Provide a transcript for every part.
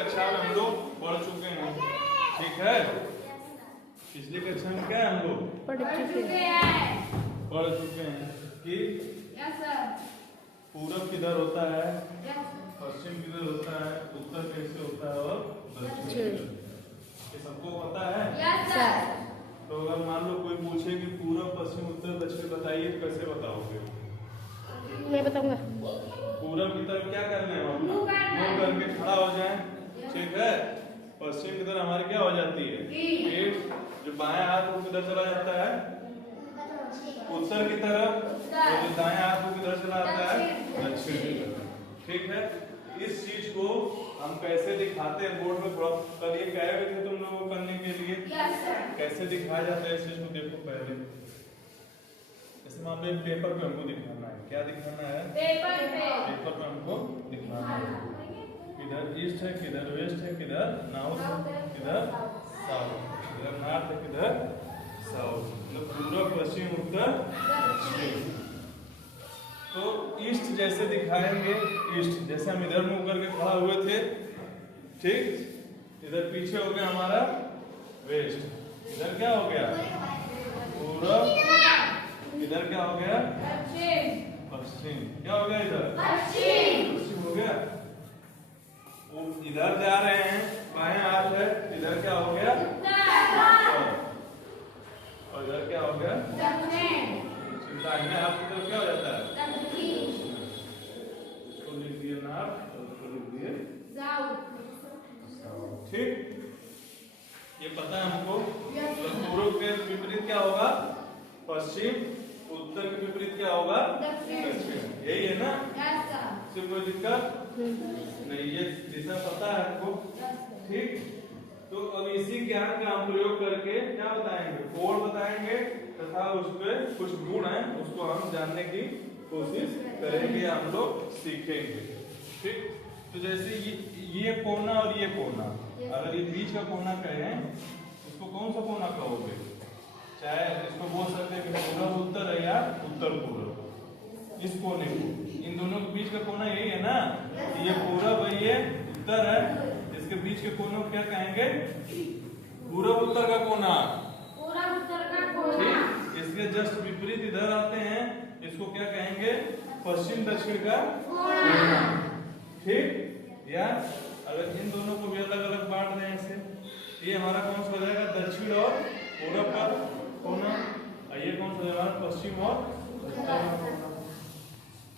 कक्षा में हम लोग पढ़ चुके हैं, ठीक है। पिछली कक्षा में क्या है हम लोग पढ़ चुके हैं कि पूरब किधर होता है, पश्चिम किधर होता है, उत्तर कैसे होता है और दक्षिण, ये सबको पता है। तो अगर मान लो कोई पूछे कि पूरब पश्चिम उत्तर दक्षिण बताइए, कैसे बताओगे? मैं बताऊंगा। पूरब की तरफ क्या करना है, मुंह करके खड़ा हो जाए, ठीक है। पश्चिम की तरफ हमारी क्या हो जाती है, पीठ। जो बाएं हाथ वो किधर चला जाता है, उत्तर की तरफ, और जो दाएं हाथ वो किधर चला जाता है, दक्षिण की तरफ, ठीक है। इस चीज को हम कैसे दिखाते हैं बोर्ड में, थोड़ा कल ये कहे हुए थे तुम लोगों को करने के लिए, कैसे दिखाया जाता है इस चीज को देखो। पहले जैसे मान लो पेपर पे हमको दिखाना है, क्या दिखाना है, पेपर पे हमको दिखाना है किधर ईस्ट है, किधर वेस्ट है, किधर नॉर्थ है, किधर साउथ, किधर नॉर्थ है, किधर साउथ, मतलब पूर्व पश्चिम उत्तर दक्षिण। तो ईस्ट जैसे दिखाएंगे, ईस्ट जैसे हम इधर मुंह करके खड़ा हुए थे, ठीक। इधर पीछे हो गया हमारा वेस्ट, इधर क्या हो गया पूरब, इधर क्या हो गया पश्चिम, क्या हो गया इधर पश्चिम हो गया। वो इधर जा रहे हैं, बाएं हाथ है, इधर क्या हो गया और इधर क्या हो गया दाहिने हाथ की तरफ क्या हो जाता है, इसको लिख दिए नॉर्थ और इसको लिख दिए साउथ, ठीक। ये पता है हमको। पूर्व के विपरीत क्या होगा पश्चिम, उत्तर के विपरीत क्या होगा दक्षिण, यही है ना। सिर्फ कोई दिक्कत नहीं, ये दिशा पता है आपको, ठीक। तो अब इसी ज्ञान का हम प्रयोग करके क्या बताएंगे, कोण बताएंगे तथा उसपे कुछ गुण है उसको हम जानने की कोशिश करेंगे, हम लोग सीखेंगे, ठीक। तो जैसे ये कोना और ये कोना, अगर ये बीच का कोना कहें उसको कौन सा कोना कहोगे, चाहे इसको बोल सकते हैं कि पूर्व उत्तर है या उत्तर पूर्व। इस कोने को, इन दोनों के बीच का कोना यही है ना, ये पूरब है ये उत्तर है, इसके बीच के कोनों को क्या कहेंगे, पूरब उत्तर का कोना, ठीक। इसके जस्ट विपरीत इधर आते हैं, इसको क्या कहेंगे पश्चिम दक्षिण का कोना, ठीक। या अगर इन दोनों को भी अलग अलग बांट दें ऐसे, ये हमारा कौन सा हो जाएगा दक्षिण और पूरब का कोना, ये कौन सा हमारा पश्चिम और उत्तर का कोना,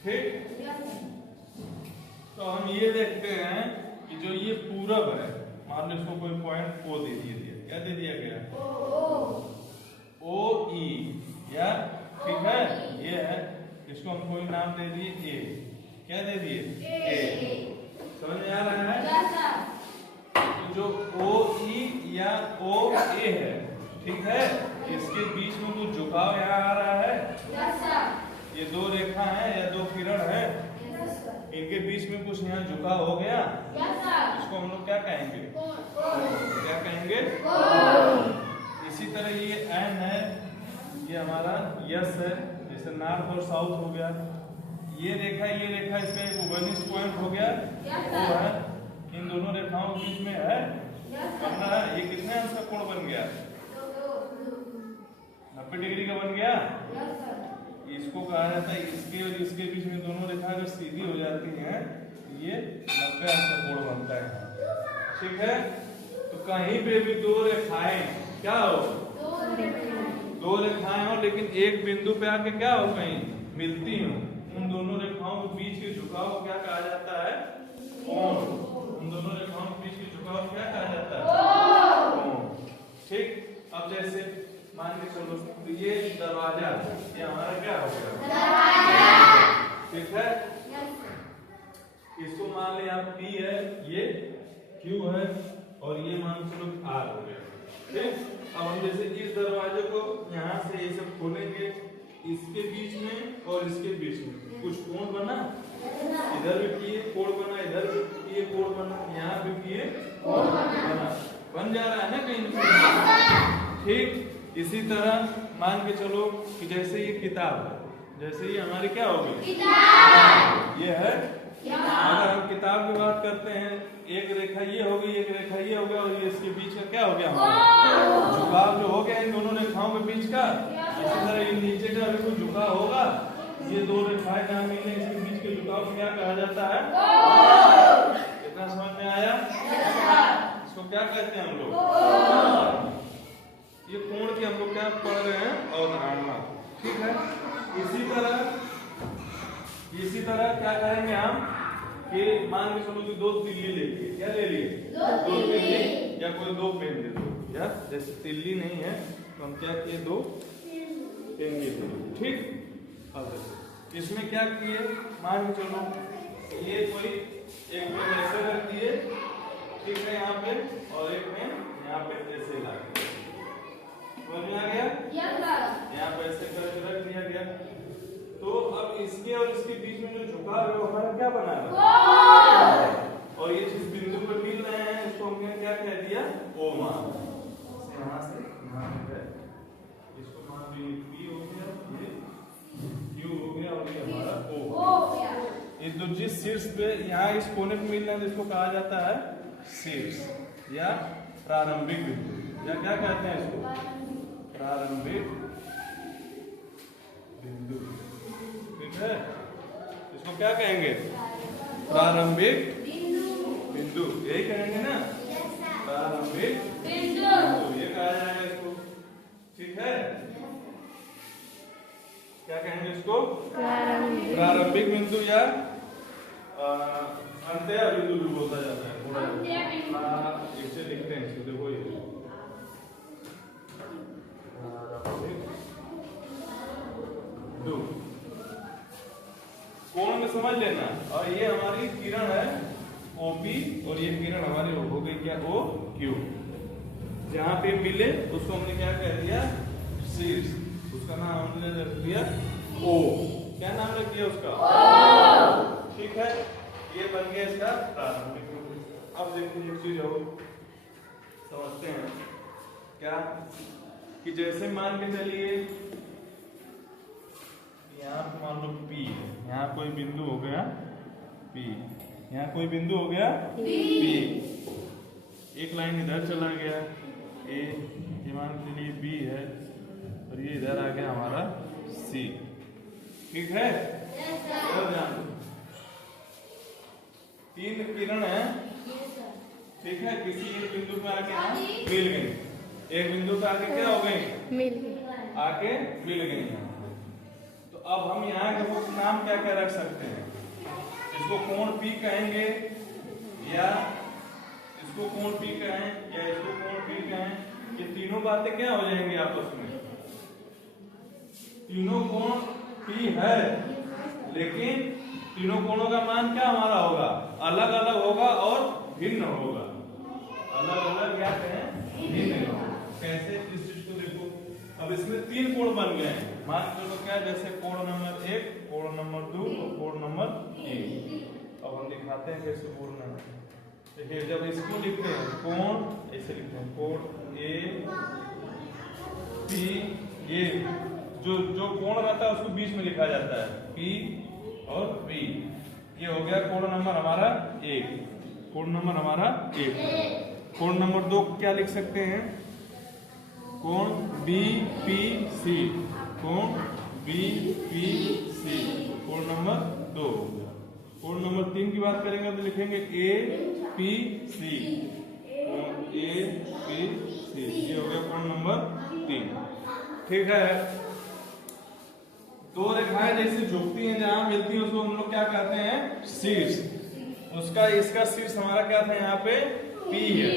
ठीक। तो हम ये देखते हैं कि जो ये पूरब है, मान लो इसको कोई पॉइंट ओ दे दिया, क्या दे दिया गया ओ ई, या ठीक है ये है, इसको हम कोई नाम दे दिए ए, क्या दे दिए ए, समझ में आ रहा है। तो जो ओ ई या ओ ए है, ठीक है, इसके बीच में कुछ झुकाव यहाँ आ रहा है, ये दो रेखा है या दो किरण है, इनके बीच में कुछ यहाँ झुकाव हो गया, इसको हम लोग क्या कहेंगे, क्या कहेंगे। इसी तरह ये एन है, ये हमारा यस है, जैसे नॉर्थ और साउथ हो गया, ये रेखा इसका एक उभयनिष्ठ पॉइंट हो गया, वो है, इन दोनों रेखाओं के बीच में है बनना है, ये कितने अंश का कोण बन गया 90 डिग्री का बन गया। इसको कहा जाता है, इसके और इसके बीच में दोनों रेखा अगर सीधी हो जाती हैं, ये 90 अंश का कोण बनता है, ठीक है। तो कहीं पे भी दो रेखाएं क्या हो, दो रेखाएं हो, लेकिन एक बिंदु पे आके क्या हो कहीं मिलती हो, उन दोनों रेखाओं के बीच के झुकाव को क्या कहा जाता है, कोण। उन दोनों रेखाओं के बीच के झुकाव को क्या कहा जाता है, कोण, ठीक। अब जैसे मान के चलो तो ये दरवाजा, ये हमारा क्या हो गया दरवाजा, ठीक है। इसको मान ले आप P है, ये Q है, और ये मान चलो R हो गया, ठीक। अब हम जैसे इस दरवाजे को यहाँ से ये सब खोलेंगे, इसके बीच में और इसके बीच में कुछ कोण बना, इधर भी किए कोण बना, इधर भी किए कोण बना, यहाँ भी किए कोण बना, बन जा रहा है ना कहीं, ठीक। इसी तरह मान के चलो कि जैसे ये किताब है, जैसे ये हमारी क्या होगी किताब, ये है अगर हम किताब की बात करते हैं, एक रेखा ये होगी, एक रेखा ये हो गया, और ये इसके बीच का क्या हो गया हमारा झुकाव जो हो गया इन दोनों रेखाओं के बीच का। इसी तरह इन नीचे का भी कुछ झुकाव होगा, ये दो रेखाएं जहाँ मिले इसके बीच के झुकाव को क्या कहा जाता है? इतना समझ में आया? इसको क्या कहते हैं हम लोग? ये कोण की हम लोग क्या पढ़ रहे हैं? अवधारणा। ठीक है। इसी तरह क्या करेंगे हम कि मान के चलो कि 2 तिल्ली ले लिए। क्या ले लिए? 2 तिल्ली, या कोई 2 पेन ले दो, या जैसे तिल्ली नहीं है तो हम क्या किए? 2 पेन ले दो। ठीक। अब इसमें क्या किए? मान के चलो ये कोई एक पेन ऐसे रख दिए, ठीक है, यहाँ पे, और एक पेन यहाँ पे ऐसे ला दिए। समझ में आ गया? यहाँ पे ऐसे करके रख दिया गया। तो अब इसके और इसके बीच में जो झुकाव है वो हमारा क्या बना है? और ये जिस बिंदु पर मिल रहे हैं इसको हमने क्या कह दिया? O मान। यहाँ से यहाँ पे इसको मान लीजिए P हो गया, ये Q हो गया, और ये हमारा O हो गया। इस जो जिस शीर्ष पे यहाँ इस कोने पे मिल रहा है इसको कहा जाता है शीर्ष या प्रारंभिक बिंदु, या क्या कहते हैं इसको? प्रारंभिक बिंदु। ठीक है। इसको क्या कहेंगे? प्रारंभिक बिंदु। यही कहेंगे ना? प्रारंभिक बिंदु ये कहा जाएगा इसको। ठीक है। क्या कहेंगे इसको? प्रारंभिक बिंदु या अंत्य बिंदु भी बोला जाता है। इसे लिखते हैं इसको, देखो ये कोण में समझ लेना। और ये हमारी किरण है OP, और ये किरण हमारी हो गई क्या? OQ। जहाँ पे मिले उसको हमने क्या कह दिया? शीर्ष। उसका नाम हमने रख दिया O। क्या नाम रख दिया उसका? O। ठीक है। ये बन गया इसका प्रारंभिक बिंदु। अब देखिए एक चीज और समझते हैं क्या, कि जैसे मान के चलिए यहाँ मान लो P है, यहाँ कोई बिंदु हो गया P, यहाँ कोई बिंदु हो गया P। एक लाइन इधर चला गया A, ये मान के लिए B है, और ये इधर आ गया हमारा C। ठीक है। तीन किरण है, ठीक है, किसी एक बिंदु पे आके यहाँ मिल गई। एक बिंदु पे आके क्या हो गई? मिल गई। आके मिल गई। तो अब हम यहाँ के नाम क्या क्या रख सकते हैं? इसको कोण P कहेंगे, या इसको कोण P कहें, या इसको कोण P कहें। ये तीनों बातें क्या हो जाएंगी आपस में? तीनों कोण P है, लेकिन तीनों कोणों का मान क्या हमारा होगा? अलग अलग होगा और भिन्न होगा। अलग अलग क्या कहें? भिन्न होगा। कैसे? इस चीज को देखो। अब इसमें 3 कोण बन गए हैं। मान लो क्या, जैसे कोण नंबर 1, कोण नंबर 2 और कोण नंबर 3। अब हम दिखाते हैं कैसे बोलना है। देखिए जब इसको लिखते हैं कोण ऐसे लिखते हैं, कोण A P, ये जो कोण रहता है उसको बीच में लिखा जाता है P और P। ये हो गया कोण नंबर हमारा 1। कोण नंबर हमारा 1। कोण नंबर 2 क्या लिख सकते हैं? कोण BPC। कोण BPC कोण नंबर 2 हो गया। कोण नंबर 3 की बात करेंगे तो लिखेंगे APC। कोण APC ये हो गया कोण नंबर 3। ठीक है। 2 रेखाएं जैसे झुकती हैं, जहां मिलती है उसको हम लोग क्या कहते हैं? शीर्ष। उसका इसका शीर्ष हमारा क्या था? यहाँ पे P है।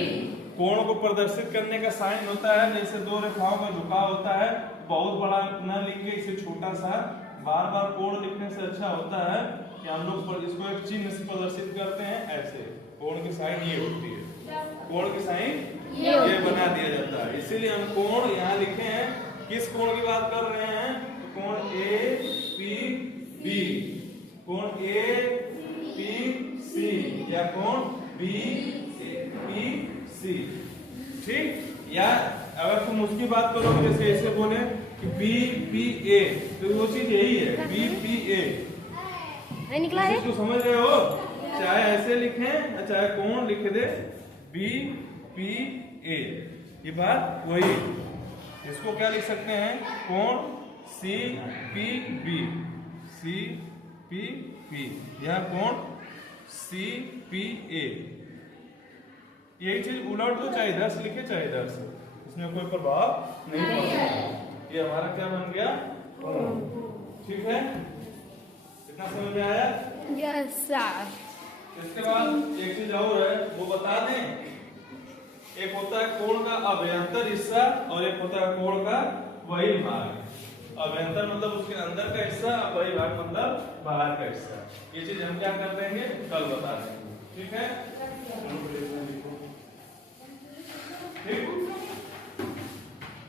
कोण को प्रदर्शित करने का साइन होता है, जैसे 2 रेखाओं का झुकाव होता है। बहुत बड़ा न लिखे, इसे छोटा सा बार बार कोण लिखने से अच्छा होता है कि हम लोग इसको एक चिन्ह से प्रदर्शित करते हैं। ऐसे कोण की साइन ये होती है, कोण की साइन ये बना दिया जाता है। इसीलिए हम कोण यहाँ लिखे हैं। किस कोण की बात कर रहे हैं? कोण APB, कोण APC या कोण BPC। ठीक। या अगर तुम उसकी बात करोगे जैसे ऐसे बोले कि BPA, तो वो चीज यही है BPA। नहीं निकला है। इसको समझ रहे हो? चाहे ऐसे लिखें चाहे कोण लिख दे, बी पी ए, ये बात वही। इसको क्या लिख सकते हैं? कोण C P B, C P P, यह कोण सी पी ए। यही चीज उलट दो, चाहे इधर से लिखे चाहे इधर से, इसमें कोई प्रभाव नहीं पड़ता। ये हमारा क्या बन गया? ठीक है, इतना समझ में आया? Yes sir. इसके बाद एक चीज और है, वो बता दें। एक होता है कोण का अभ्यंतर हिस्सा और एक होता है कोण का बहिर्भाग। अभ्यंतर मतलब उसके अंदर का हिस्सा, बहिर्भाग मतलब बाहर का हिस्सा। ये चीज हम क्या कर देंगे? कल बता देंगे। ठीक है।